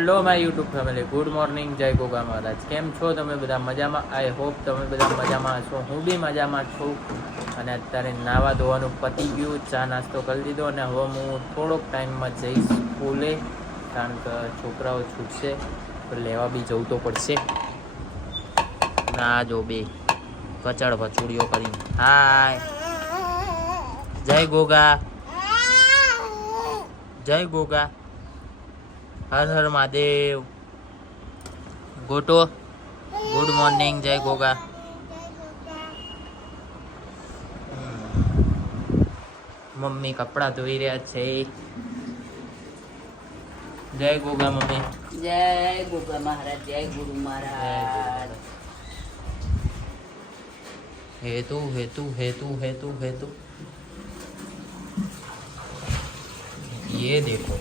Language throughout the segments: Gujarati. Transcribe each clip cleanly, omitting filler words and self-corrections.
Hello my YouTube family, good morning, જય ગોગા મહારાજ. કેમ છો તમે બધા? મજામાં? આઈ હોપ તમે બધા મજામાં છો. હું બી મજામાં છું. અને અત્યારે નાવા ધોવાનું પતી ગયું, ચા નાસ્તો કરી દીધો અને હવે હું થોડોક ટાઈમમાં જઈશ સ્કૂલે, કારણ કે છોકરાઓ છૂટશે તો લેવા બી જવું તો પડશે. ના જો બે કચડ ભચુડીઓ કરીને. હાય, જય ગોગા, જય ગોગા, હર હર મહાદેવ. ગોટો ગુડ મોર્નિંગ, જય ગોગા. મમ્મી કપડાં ધોઈ રહ્યા છે. જય ગોગા મમ્મી. જય ગોગા મહારાજ, જય ગુરુ મહારાજ. હેતુ હેતુ હેતુ હેતુ હેતુ ये देखो.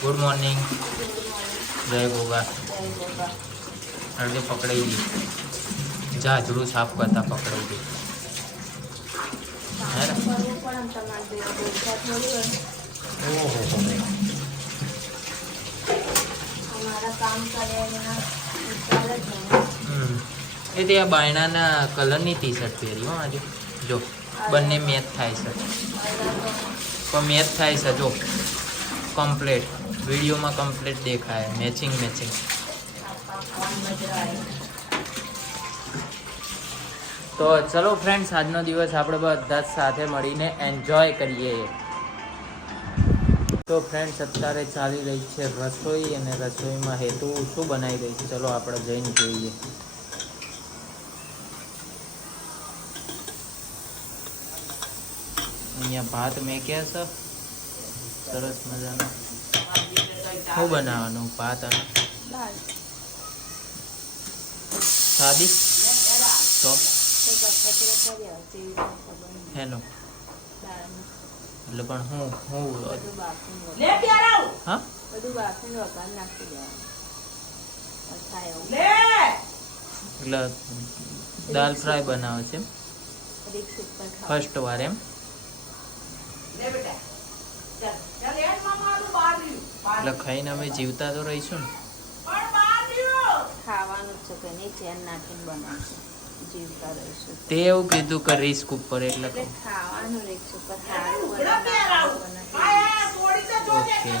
गुड मॉर्निंग, जय गोगा. अरे पकड़ाई दी, झाजड़ू साफ करता पकड़ाई दी. એ આ બાયણાના કલરની ટી શર્ટ પહેરી હો આજે. જો બંને મેચ થાય છે, પણ મેચ થાય છે જો કમ્પ્લેટ વિડીયોમાં કમ્પ્લેટ દેખાય, મેચિંગ મેચિંગ. તો ચલો ફ્રેન્ડ્સ, આજનો દિવસ આપણે બધા જ સાથે મળીને એન્જોય કરીએ. તો ફ્રેન્ડ્સ, અત્યારે ચાલી રહી છે રસોઈ, અને રસોઈમાં હેતુ શું બનાવી રહી છે ચલો આપણે જઈને જોઈએ. અહીંયા ભાત મેક્યા છે સરસ મજાનો. શું બનાવવાનું? ભાત અને સાદી તો હેલો એટલે પણ હું હા એટલે દાલ ફ્રાય બનાવે છે ફર્સ્ટ વાર એમ. એટલે ખાઈને અમે જીવતા તો રહીશું ને. ખાવાનું જ છે કે નહીં, ચેન નાખીને બનાવશે, જીવતા રહીશું. તે એવું કીધું કે રિસ્ક ઉપર, એટલે ખાવાનું રિસ્ક ઉપર. ઓકે.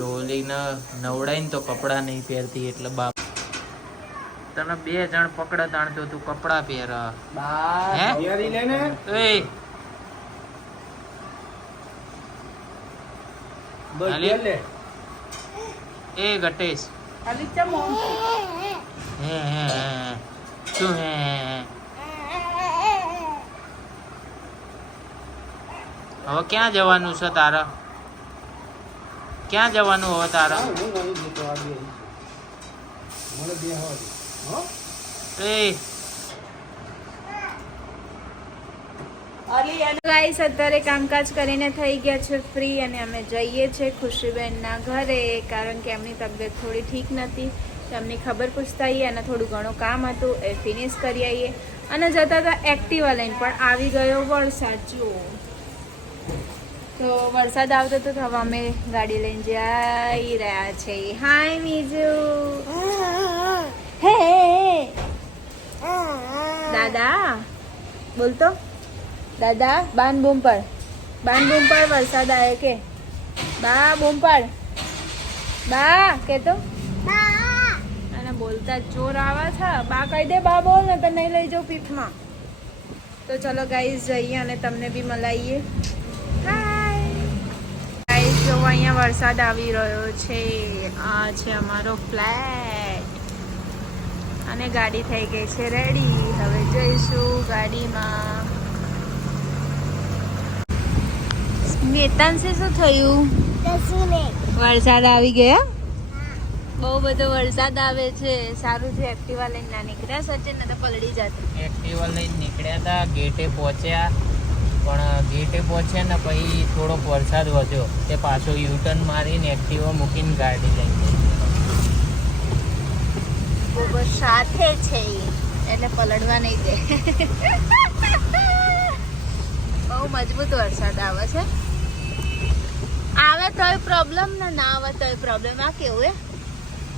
જોલીને નવડાઈને તો કપડાં નહીં પહેરતી એટલે બાપ તને 2 જણ પકડે તાણ તો તું કપડાં પહેર. એ ગટેશ શું હે? હવે ક્યાં જવાનું છે તારા? ક્યાં જવાનું હવે તારા? ગાઈસ, અત્યારે કામકાજ કરીને થઈ ગયા છે ફ્રી, અને અમે જઈએ છીએ ખુશીબેનના ઘરે, કારણ કે એમની તબિયત થોડી ઠીક નથી. એમની ખબર પૂછતા આવીએ અને થોડું ઘણું કામ હતું એ ફિનિશ કરી આવીએ. અને જતા હતા એક્ટિવા લઈને, પણ આવી ગયો વરસાદ. જુઓ તો વરસાદ આવતો હતો, તો હવે અમે ગાડી લઈને જઈ રહ્યા છીએ. હાય મીજુ, હે દાદા બોલતો, દાદા બાન બૂમ પર, બાન બૂમ પર, વરસાદ આવે કે બા બૂમ પર, બા કે તો અને બોલતા ચોર આવા છે. બા કહી દે, બા બોલ ને તો નહીં લઈ જાઉં પીઠમાં. તો ચલો ગાઈસ જઈએ અને તમને બી મલાઈએ. હાય ગાઈસ, જો અહીંયા વરસાદ આવી રહ્યો છે. આ છે અમારો ફ્લેટ અને ગાડી થઈ ગઈ છે રેડી. હવે જઈશું ગાડીમાં. મેતાંશે શું થયું? વરસાદ આવી ગયા, બહુ બધો વરસાદ આવે છે. સારું છે એક્ટિવા લઈને ના નીકળ્યા, સચિન ને તો પલળી જતી. એક્ટિવા લઈને નીકળ્યા હતા, ગેટે પહોંચ્યા, પણ ગેટે પહોંચ્યા ને પછી થોડોક વરસાદ વધ્યો, તે પાછો યુટર્ન મારીને એક્ટિવા મૂકીને ગાડી લઈને બહુ સાથે છે એટલે પલળવા નહીં દે. બહુ મજબૂત વરસાદ આવે છે. આવે તોય પ્રોબ્લેમ ને ના આવે તોય પ્રોબ્લેમ. આ કેવું હે?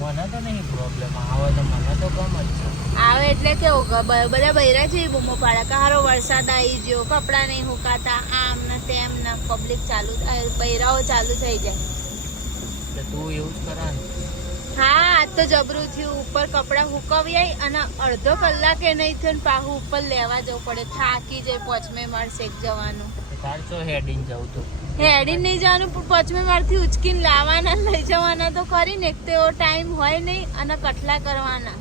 મને તો નહીં પ્રોબ્લેમ, આવે તો મને તો ગમ જ છે. આવે એટલે કેવું બધા બૈરા જેવી બૂમો પાડે કે હારો વરસાદ આવી ગયો, કપડાં નહીં હુકાતા, આમ ને તેમ ને પબ્લિક ચાલુ, બૈરાઓ ચાલુ થઈ જાય. એટલે તું એવું જ કરા ને. હા આજ તો જબરું થયું. ઉપર કપડાં હુકવ્યાય અને અડધો કલાકે નહીં થયો ને પાછું ઉપર લેવા જવું પડે. થાકી જાય. પચમે માળ શેક જવાનું. તારસો હેડીને જવું તું. હેડી નહીં જવાનું પણ પચમે માળથી ઉચકીને લાવવાના લઈ જવાના તો ખરી ને. એક તો એવો ટાઈમ હોય નહીં અને કટલા કરવાના.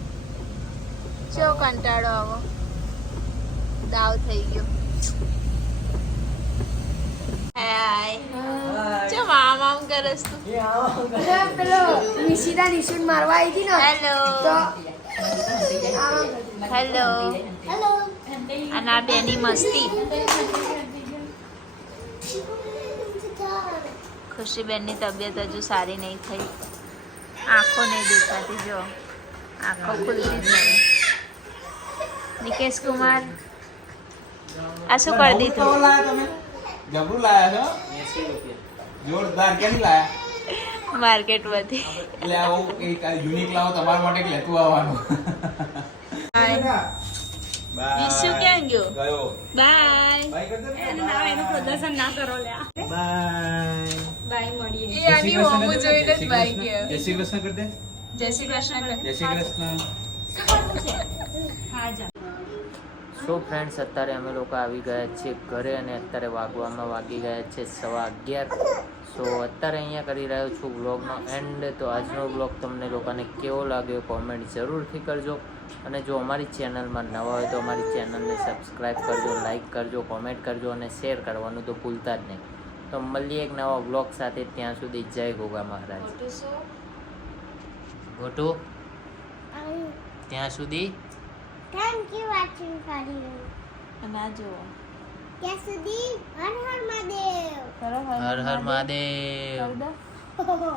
ચો કંટાળો આવો. દાવ થઈ ગયો. હાય ચો મામ આમ કરસ તું. પેલો નિશિતા નિશુન મારવા આવી હતી ને હેલો તો હેલો હેલો અને આ બેની મસ્તી. ખુશીબેનની તબિયત હજુ સારી નહીં થઈ. આંખો નહીં દેખાતી. જો આંખો ખુલતી જ નહીં. નિકેશ કુમાર આ શું કરી દીધું? જબરું લાયા છો 80 રૂપિયા. જોરદાર. ક્યાંથી લાયા? માર્કેટ માંથી. એટલે આવું એક યુનિક લાવો તમારા માટે લેતું આવવાનું. ઈશુ ક્યાં ગયો? ગયો. બાય. બાય કર દે. એનું પ્રદર્શન ના કરો લ્યા બાય. બાય મળીએ એ આની હોમું જોઈને જ બાય ગયો. જય શ્રી કૃષ્ણ કર દે. જય શ્રી કૃષ્ણ. જય શ્રી કૃષ્ણ. હા જા સો ફ્રેન્ડ્સ, અત્યારે અમે લોકો આવી ગયા છીએ ઘરે અને અત્યારે વાગવામાં વાગી ગયા છે 11:15. સો અત્યારે અહીંયા કરી રહ્યો છું વ્લોગનો એન્ડ. તો આજનો વ્લોગ તમને લોકોને કેવો લાગ્યો કોમેન્ટ જરૂરથી કરજો. અને જો અમારી ચેનલમાં નવા હોય તો અમારી ચેનલને સબસ્ક્રાઈબ કરજો, લાઈક કરજો, કોમેન્ટ કરજો અને શેર કરવાનું તો ભૂલતા જ નહીં. તો મળીએ એક નવા વ્લોગ સાથે. ત્યાં સુધી જય ગોગા મહારાજ. ગોટુ ત્યાં સુધી થેન્ક યુ વોચિંગ કરી અને આ જુઓ. ત્યાં સુધી હર હર મહાદેવ કરો હર હર મહાદેવ. કરી દો.